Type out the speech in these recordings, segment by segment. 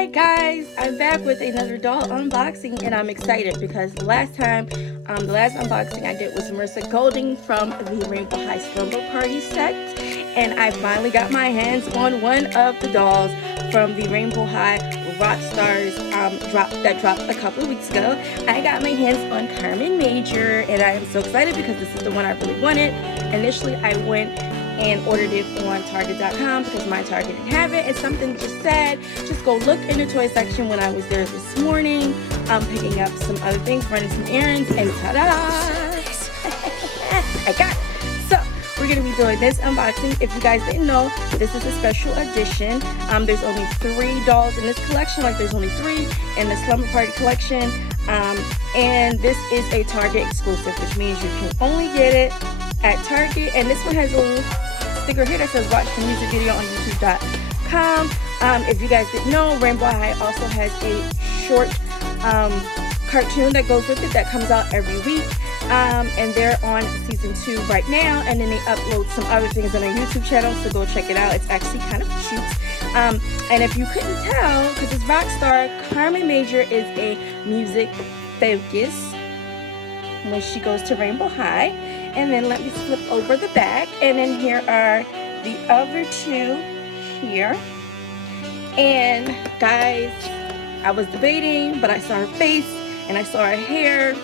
Alright guys, I'm back with another doll unboxing and I'm excited because the last unboxing I did was Marissa Golding from the Rainbow High Slumber Party set, and I finally got my hands on one of the dolls from the Rainbow High Rockstars that dropped a couple of weeks ago. I got my hands on Carmen Major and I am so excited because this is the one I really wanted. Initially I went and ordered it on Target.com because my Target didn't have it, and something just said, just go look in the toy section when I was there this morning. I'm picking up some other things, running some errands, and ta-da! I got it! So, we're going to be doing this unboxing. If you guys didn't know, this is a special edition. There's only 3 dolls in this collection, like there's only 3 in the Slumber Party collection. And this is a Target exclusive, which means you can only get it at Target. And this one has a little sticker here that says watch the music video on youtube.com. If you guys didn't know, Rainbow High also has a short cartoon that goes with it that comes out every week. And they're on season 2 right now, and then they upload some other things on their YouTube channel, so go check it out. It's actually kind of cute. And if you couldn't tell, because it's Rockstar, Carmen Major is a music focus when she goes to Rainbow High. And then let me flip over the back, and then here are the other 2 here. And guys, I was debating, but I saw her face and I saw her hair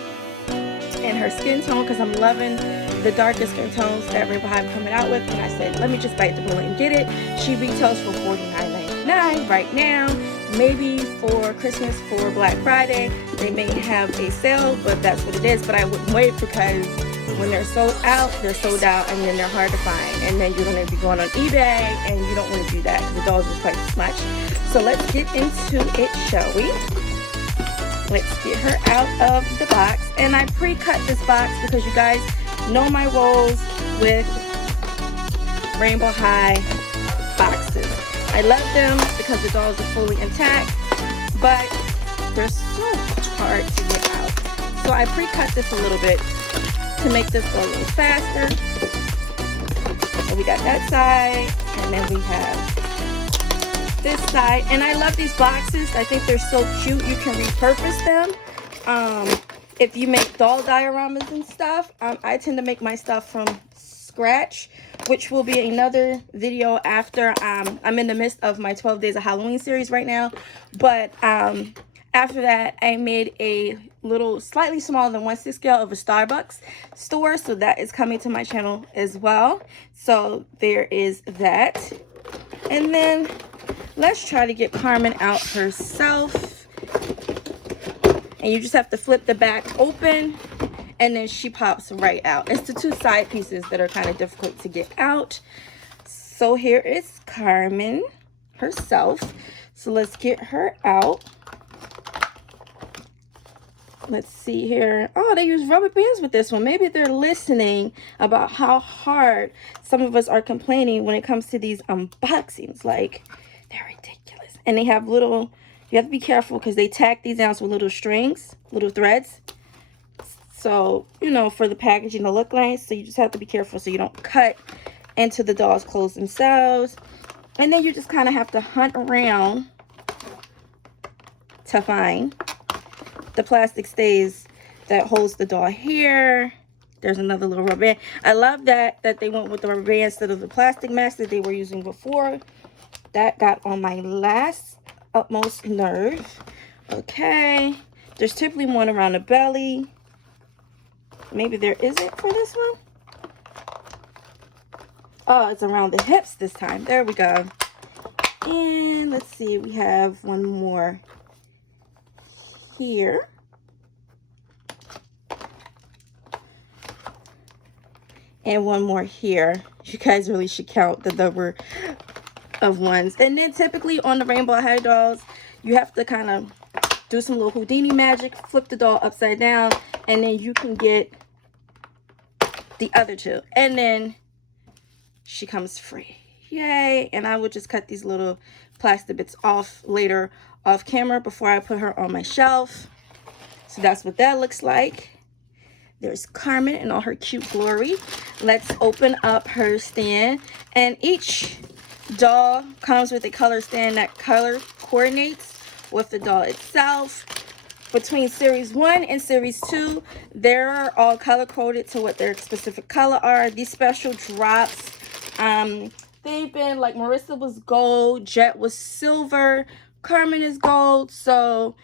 and her skin tone, because I'm loving the darker skin tones that Rainbow High coming out with, and I said let me just bite the bullet and get it. She retails for $49.99 right now. Maybe for Christmas, for Black Friday, they may have a sale, but that's what it is. But I wouldn't wait, because when they're sold out, they're sold out, and then they're hard to find, and then you're going to be going on eBay, and you don't want to do that because the dolls are quite much. So let's get into it, shall we? Let's get her out of the box. And I pre-cut this box because you guys know my roles with Rainbow High boxes. I love them because the dolls are fully intact, but they're so hard to get out. So I pre-cut this a little bit to make this go a little faster. So we got that side, and then we have this side. And I love these boxes. I think they're so cute. You can repurpose them. If you make doll dioramas and stuff, I tend to make my stuff from scratch, which will be another video after. I'm in the midst of my 12 Days of Halloween series right now, but after that, I made a little slightly smaller than 1/6 scale of a Starbucks store, so that is coming to my channel as well. So there is that. And then let's try to get Carmen out herself. And you just have to flip the back open, and then she pops right out. It's the 2 side pieces that are kind of difficult to get out. So here is Carmen herself. So let's get her out. Let's see here. Oh, they use rubber bands with this one. Maybe they're listening about how hard some of us are complaining when it comes to these unboxings. Like, they're ridiculous. And they have little, you have to be careful because they tack these down with little strings, little threads. So, you know, for the packaging to look nice. So you just have to be careful so you don't cut into the doll's clothes themselves. And then you just kind of have to hunt around to find the plastic stays that holds the doll here. There's another little rubber band. I love that they went with the rubber band instead of the plastic mask that they were using before. That got on my utmost nerve. Okay, there's typically one around the belly. Maybe there isn't for this one. Oh, it's around the hips this time. There we go. And let's see, we have one more here. And one more here. You guys really should count the number of ones. And then typically on the Rainbow High dolls, you have to kind of do some little Houdini magic, flip the doll upside down, and then you can get the other 2. And then she comes free. Yay. And I will just cut these little plastic bits off later off camera before I put her on my shelf. So that's what that looks like. There's Carmen in all her cute glory. Let's open up her stand. And each doll comes with a color stand that color coordinates with the doll itself. Between series 1 and series 2, they're all color coded to what their specific color are. These special drops, they've been like, Marissa was gold, Jet was silver, Carmen is gold. So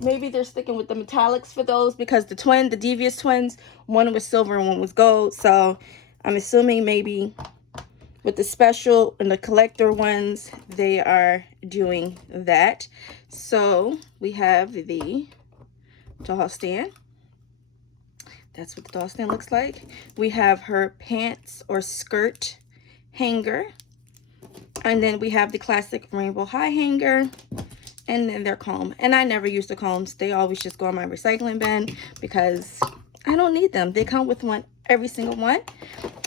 maybe they're sticking with the metallics for those, because the devious twins, one was silver and one was gold. So I'm assuming maybe with the special and the collector ones, they are doing that. So we have the doll stand. That's what the doll stand looks like. We have her pants or skirt hanger. And then we have the classic rainbow high hanger. And then their comb. And I never use the combs. They always just go in my recycling bin because I don't need them. They come with one, every single one.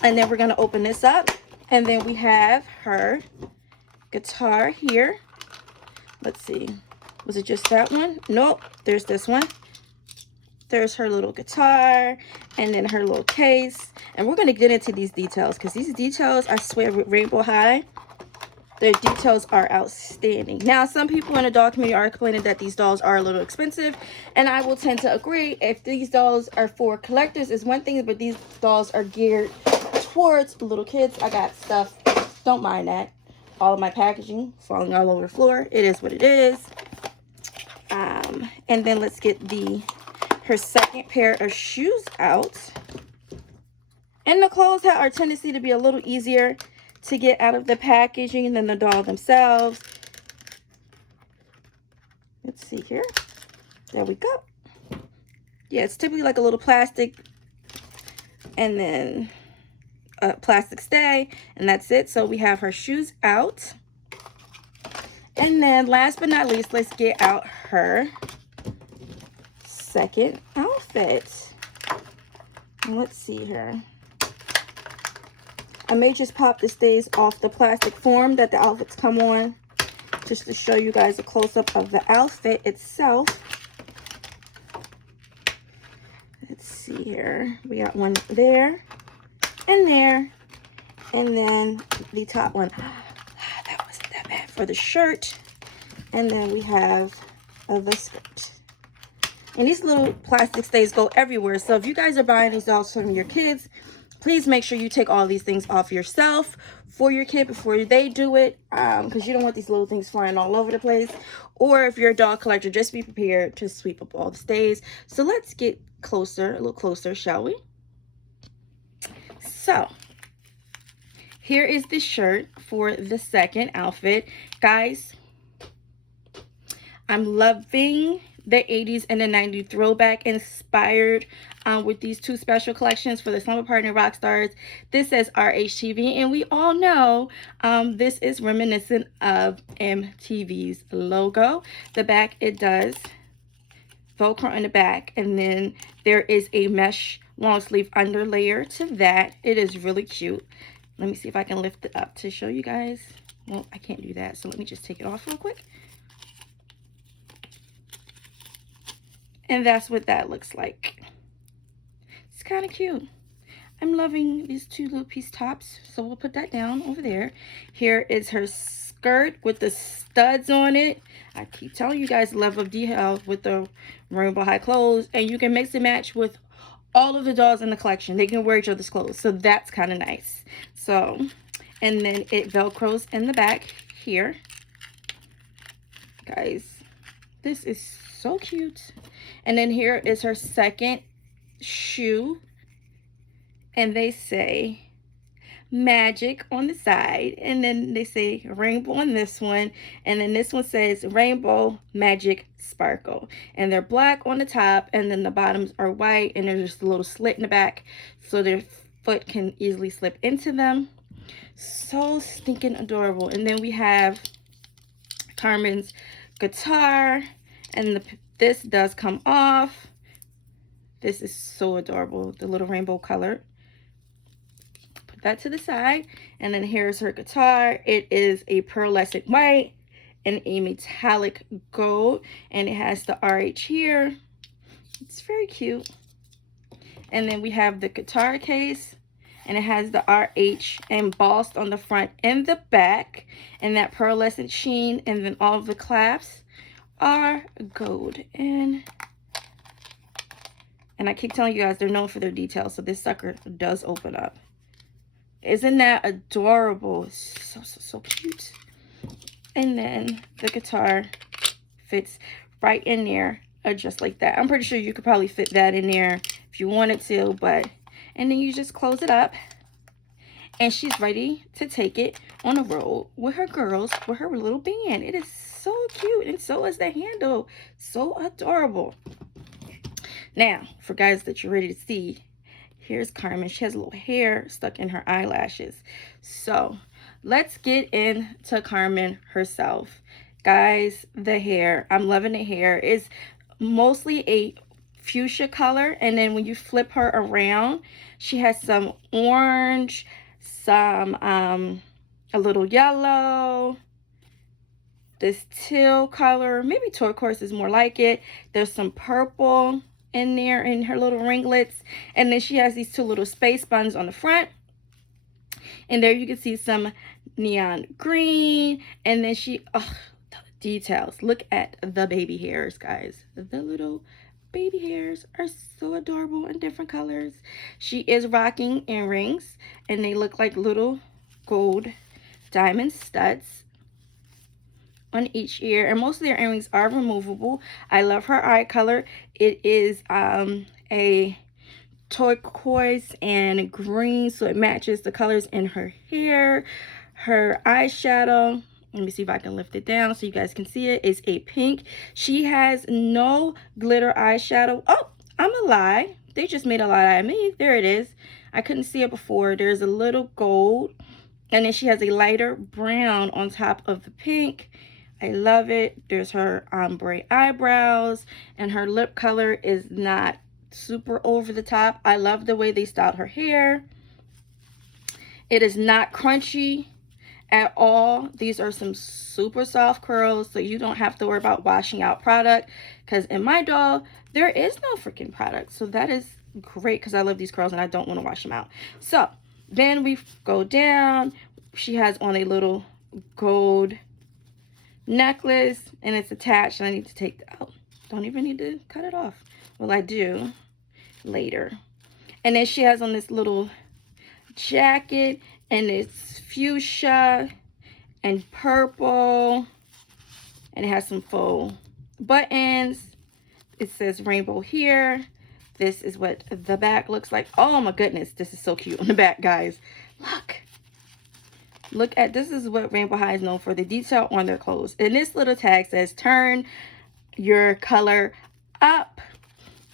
And then we're going to open this up. And then we have her guitar here. Let's see. Was it just that one? Nope. There's this one. There's her little guitar. And then her little case. And we're going to get into these details, because these details, I swear, with Rainbow High, their details are outstanding. Now, some people in the doll community are complaining that these dolls are a little expensive, and I will tend to agree. If these dolls are for collectors, is one thing, but these dolls are geared towards little kids. I got stuff. Don't mind that. All of my packaging falling all over the floor. It is what it is. And then let's get her second pair of shoes out. And the clothes have our tendency to be a little easier to get out of the packaging than the doll themselves. Let's see here. There we go. Yeah, it's typically like a little plastic and then a plastic stay, and that's it. So we have her shoes out. And then last but not least, let's get out her second outfit. And let's see here. I may just pop the stays off the plastic form that the outfits come on, just to show you guys a close-up of the outfit itself. Let's see here. We got one there, and then the top one. That wasn't that bad for the shirt. And then we have the skirt. And these little plastic stays go everywhere. So if you guys are buying these dolls from your kids, please make sure you take all these things off yourself for your kid before they do it, because you don't want these little things flying all over the place. Or if you're a doll collector, just be prepared to sweep up all the stays. So let's get closer, a little closer, shall we? So here is the shirt for the second outfit. Guys, I'm loving the 80s and the 90s throwback inspired with these two special collections for the Slumber Party and Rockstars. This says RHTV, and we all know this is reminiscent of MTV's logo. The back, it does Velcro in the back, and then there is a mesh long sleeve under layer to that. It is really cute. Let me see if I can lift it up to show you guys. Well, I can't do that, so let me just take it off real quick. And that's what that looks like. It's kind of cute. I'm loving these two little piece tops, so we'll put that down over there. Here is her skirt with the studs on it. I keep telling you guys, level of detail with the Rainbow High clothes, and you can mix and match with all of the dolls in the collection. They can wear each other's clothes, so that's kind of nice. So, and then it velcros in the back here. Guys, this is so cute. And then here is her second shoe, and they say magic on the side, and then they say rainbow on this one, and then this one says rainbow magic sparkle, and they're black on the top, and then the bottoms are white, and there's just a little slit in the back so their foot can easily slip into them. So stinking adorable. And then we have Carmen's guitar, and this does come off. This is so adorable, the little rainbow color. Put that to the side, and then here's her guitar. It is a pearlescent white and a metallic gold, and it has the RH here. It's very cute. And then we have the guitar case, and it has the RH embossed on the front and the back, and that pearlescent sheen, and then all of the clasps are gold. And I keep telling you guys, they're known for their details, so this sucker does open up. Isn't that adorable? So cute. And then the guitar fits right in there, just like that. I'm pretty sure you could probably fit that in there if you wanted to, but, and then you just close it up, and she's ready to take it on a road with her girls, with her little band. It is so cute, and so is the handle. So adorable. Now, for guys that you're ready to see, here's Carmen. She has a little hair stuck in her eyelashes. So let's get into Carmen herself. Guys, the hair. I'm loving the hair. It's mostly a fuchsia color, and then when you flip her around, she has some orange, some a little yellow, this teal color, maybe turquoise is more like it. There's some purple in there in her little ringlets, and then she has these two little space buns on the front, and there you can see some neon green, and then she, oh, the details. Look at the baby hairs, guys. The little baby hairs are so adorable in different colors. She is rocking earrings, and they look like little gold diamond studs on each ear, and most of their earrings are removable. I love her eye color. It is a turquoise and green, so it matches the colors in her hair. Her eyeshadow, let me see if I can lift it down so you guys can see it, is a pink. She has no glitter eyeshadow. Oh, I'm a lie. They just made a lie out of me. There it is. I couldn't see it before. There's a little gold, and then she has a lighter brown on top of the pink. I love it. There's her ombre eyebrows, and her lip color is not super over the top. I love the way they styled her hair. It is not crunchy at all. These are some super soft curls, so you don't have to worry about washing out product, because in my doll there is no freaking product. So that is great, because I love these curls and I don't want to wash them out. So then we go down. She has on a little gold necklace, and it's attached, and I need to take that out. Don't even need to cut it off. Well, I do later. And then she has on this little jacket, and it's fuchsia and purple, and it has some faux buttons. It says rainbow here. This is what the back looks like. Oh my goodness, this is so cute on the back, guys. Look at, this is what Rainbow High is known for, the detail on their clothes. And this little tag says, turn your color up.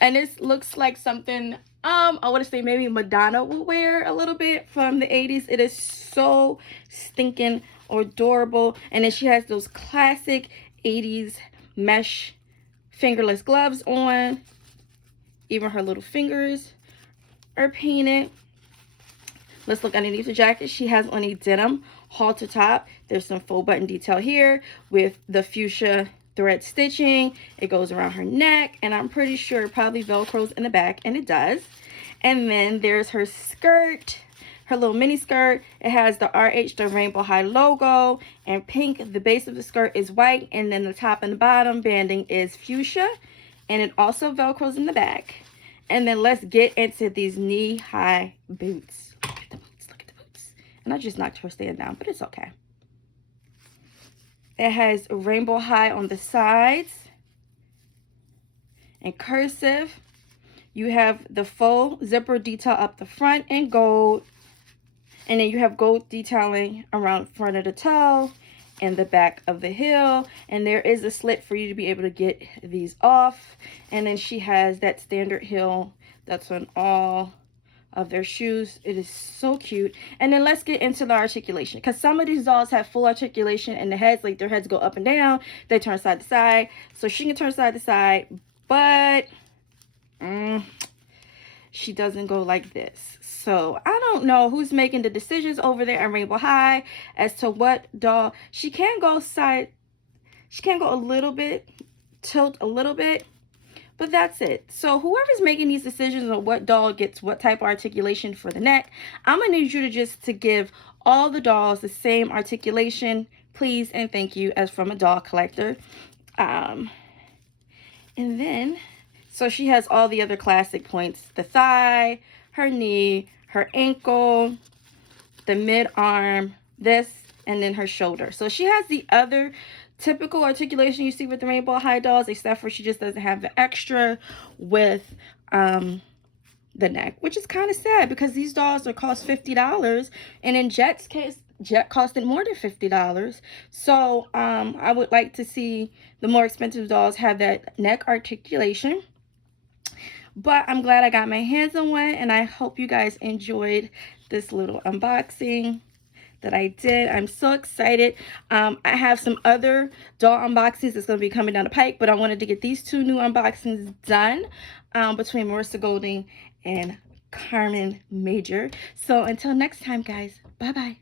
And this looks like something, I want to say maybe Madonna would wear a little bit from the 80s. It is so stinking adorable. And then she has those classic 80s mesh fingerless gloves on. Even her little fingers are painted. Let's look underneath the jacket. She has on a denim halter top. There's some faux button detail here with the fuchsia thread stitching. It goes around her neck, and I'm pretty sure it probably velcros in the back, and it does. And then there's her skirt, her little mini skirt. It has the RH, the Rainbow High logo, and pink. The base of the skirt is white, and then the top and the bottom banding is fuchsia, and it also velcros in the back. And then let's get into these knee-high boots. Look at the boots. And I just knocked her stand down, but it's okay. It has Rainbow High on the sides and cursive. You have the faux zipper detail up the front in gold. And then you have gold detailing around front of the toe and the back of the heel. And there is a slit for you to be able to get these off. And then she has that standard heel that's on all of their shoes. It is so cute. And then let's get into the articulation, because some of these dolls have full articulation in the heads, like their heads go up and down, they turn side to side. So she can turn side to side, but she doesn't go like this. So I don't know who's making the decisions over there at Rainbow High as to what doll. She can go side, she can go a little bit, tilt a little bit, But that's it. So whoever's making these decisions on what doll gets what type of articulation for the neck, I'm gonna need you to just to give all the dolls the same articulation, please and thank you, as from a doll collector. And then, so she has all the other classic points: the thigh, her knee, her ankle, the mid arm, this, and then her shoulder. So she has the other typical articulation you see with the Rainbow High dolls, except for she just doesn't have the extra with the neck, which is kind of sad because these dolls are cost $50, and in Jet's case, Jet costed more than $50. So I would like to see the more expensive dolls have that neck articulation. But I'm glad I got my hands on one, and I hope you guys enjoyed this little unboxing that I did. I'm so excited. I have some other doll unboxings that's going to be coming down the pike, but I wanted to get these two new unboxings done between Marissa Golding and Carmen Major. So until next time, guys, bye-bye.